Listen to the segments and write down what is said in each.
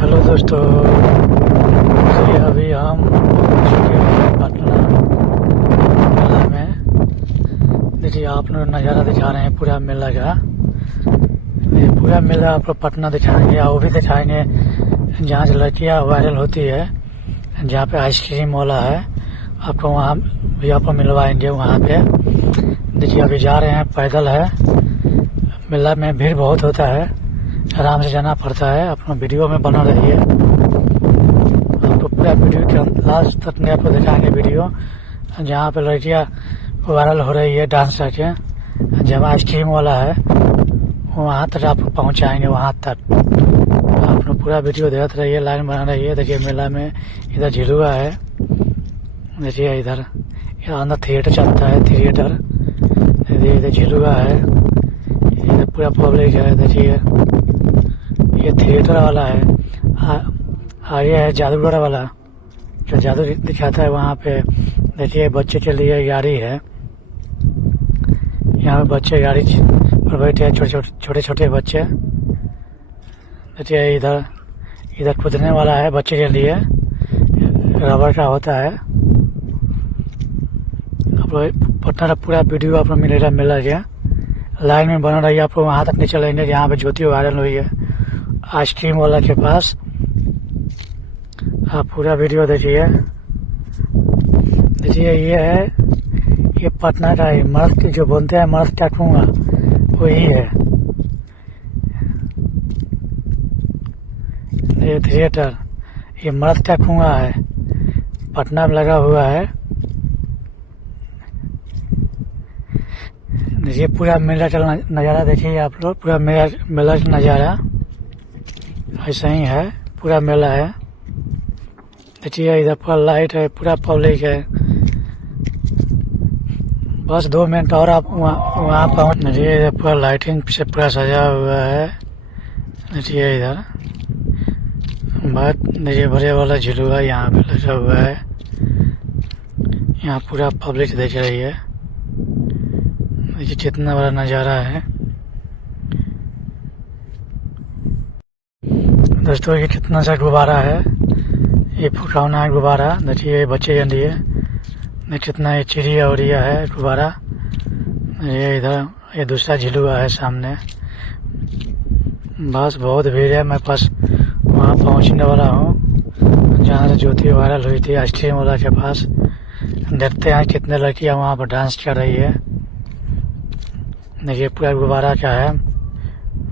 Hello दोस्तों, तो अभी हम पहुंच चुके हैं पटना मेला में। देखिए आप लोग नज़ारा दिखा रहे हैं पूरा मेला का। ये पूरा मेला आपको पटना दिखाएंगे और वो भी दिखाएंगे जहाँ से लड़कियाँ वायरल होती है, जहाँ पे आइसक्रीम वाला है, आपको वहाँ भी आपको मिलवाएंगे वहाँ पे। देखिए अभी जा रहे हैं, पैदल है। मेला में भीड़ बहुत होता है, आराम से जाना पड़ता है। अपना वीडियो में बना रही है, आपको पूरा वीडियो के लास्ट तक में आपको दिखाएंगे वीडियो जहाँ पे लड़कियाँ वायरल हो रही है डांस करके। जब आइसक्रीम वाला है वहाँ तक आपको पहुँचाएंगे, वहाँ तक आप लोग पूरा वीडियो देखते रहिए, लाइन बना रही है। देखिए मेला में इधर झिलुआ है, देखिए इधर अंदर थिएटर चलता है, थिएटर। देखिए इधर झिलुआ है, इधर पूरा पब्लिक है। देखिए ये थिएटर वाला है, ये है जादूगर वाला जो जादू दिखाता है वहाँ पे। देखिए बच्चे के लिए गाड़ी है, यहाँ पे बच्चे गाड़ी पर बैठे हैं, छोटे छोटे बच्चे। देखिए इधर कूदने वाला है बच्चे के लिए, रबर का होता है। आप पटना का पूरा वीडियो आपको मिलेगा मेला गया। लाइन में बना रही है, आपको वहाँ तक नहीं चलेंगे जहाँ पे ज्योति वायरल हुई है आइसक्रीम वाला के पास। आप पूरा वीडियो देखिए। देखिए ये पटना का है, मर्द जो बोलते हैं मर्द का कुआं वही है। ये थिएटर, ये मर्द का कुआं है, पटना में लगा हुआ है। देखिए पूरा मेला का नज़ारा देखिए आप लोग, पूरा मेला का नज़ारा ऐसा ही है, पूरा मेला है। देखिए इधर पूरा लाइट है, पूरा पब्लिक है। बस 2 मिनट और आप वहाँ पहुँच। देखिए इधर पूरा लाइटिंग से पूरा सजा हुआ है। देखिए इधर बहुत देखिए बड़े वाला झुलुआ यहाँ पे लगा हुआ है, यहाँ पूरा पब्लिक देख रही है। देखिए कितना बड़ा नज़ारा है दोस्तों। ये कितना सा गुब्बारा है, ये फुकावना है गुब्बारा। देखिए बच्चे के लिए कितना ये चिड़िया उड़िया है गुब्बारा। ये इधर ये दूसरा झिलुआ है सामने। बस बहुत भीड़ है, मैं बस वहाँ पहुँचने वाला हूँ जहाँ से ज्योति वायरल हुई थी आइसक्रीम वाला के पास। देखते हैं कितने लड़कियाँ वहाँ पर डांस कर रही है। देखिए पूरा गुब्बारा का है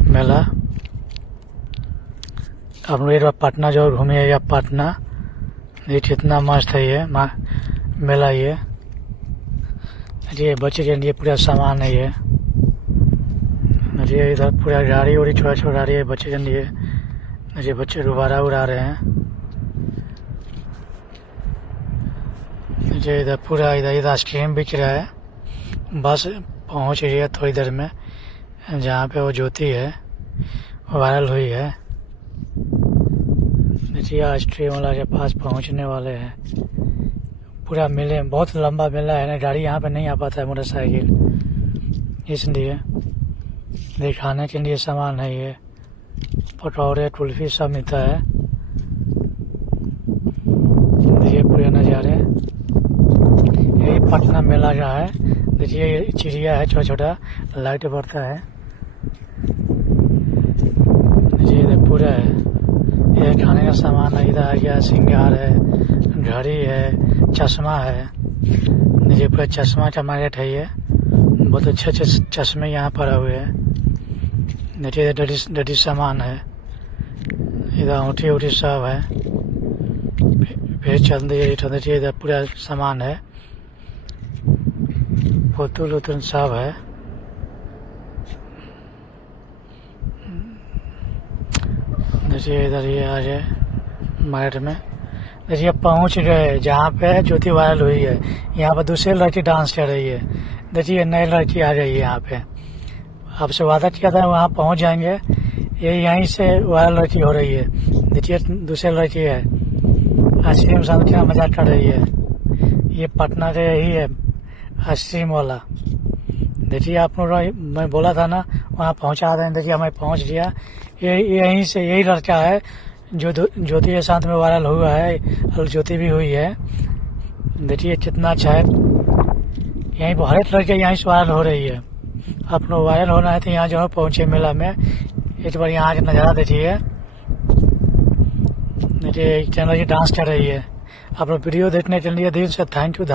मेला। आप लोग एक बार पटना जो घूमिएगा पटना। ये कितना मस्त है ये मेला। ये बच्चे के लिए पूरा सामान है ये। ये इधर पूरा गाड़ी उड़ी छोटा छोटा गाड़ी है बच्चे के लिए। ये बच्चे गुब्बारा उड़ा रहे हैं। ये इधर पूरा इधर आइसक्रीम बिक रहा है। बस पहुंच रही है थोड़ी देर में जहाँ पे वो ज्योति है वायरल हुई है। देखिए आइसक्रीम वाला के पास पहुंचने वाले हैं। पूरा मेले बहुत लंबा मेला है ना, गाड़ी यहाँ पे नहीं आ पाता है मोटरसाइकिल, इसलिए दिखाने के लिए सामान है। ये पकौड़े कुल्फी सब मिलता है। देखिए पूरे नज़ारे, यही पटना मेला का है। देखिए ये चिड़िया है, छोटा छोटा लाइट बढ़ता है। देखिए इधर पूरा है, ये खाने का सामान है। इधर आ गया सिंगार है, घड़ी है, चश्मा है। देखिए पूरा चश्मा का मार्केट है ये, बहुत अच्छे अच्छे चश्मे यहाँ पर हुए हैं। देखिए डडी सामान है, इधर अंगूठी उठी सब है। फिर चल देखिए इधर पूरा सामान है, बोतल उतल सब है। देखिए इधर ये आ गए मार्केट में। देखिए पहुंच गए जहाँ पे ज्योति वायरल हुई है। यहाँ पर दूसरी लड़की डांस कर रही है। देखिए नई लड़की आ गई है यहाँ पे। आपसे वादा किया था वहाँ पहुँच जाएंगे, ये यहीं से वायरल लड़की हो रही है। देखिए दूसरी लड़की है, आइसक्रीम साथ क्या मजाक कर रही है। ये पटना का यही है आइसक्रीम वाला। देखिए आप लोग, मैं बोला था ना वहाँ पहुँचा दें। देखिए मैं पहुँच गया, यहीं से यही लड़का है जो ज्योति के साथ में वायरल हुआ है और ज्योति भी हुई है। देखिए कितना अच्छा है। यहीं पर हर एक लड़के यहीं से वायरल हो रही है। आप लोग वायरल होना है तो यहाँ जो है पहुँचे मेला में। एक बार यहाँ के नज़ारा देखिए। देखिए चैनल जी डांस कर रही है। आप लोग वीडियो देखने के लिए दिल से थैंक यू।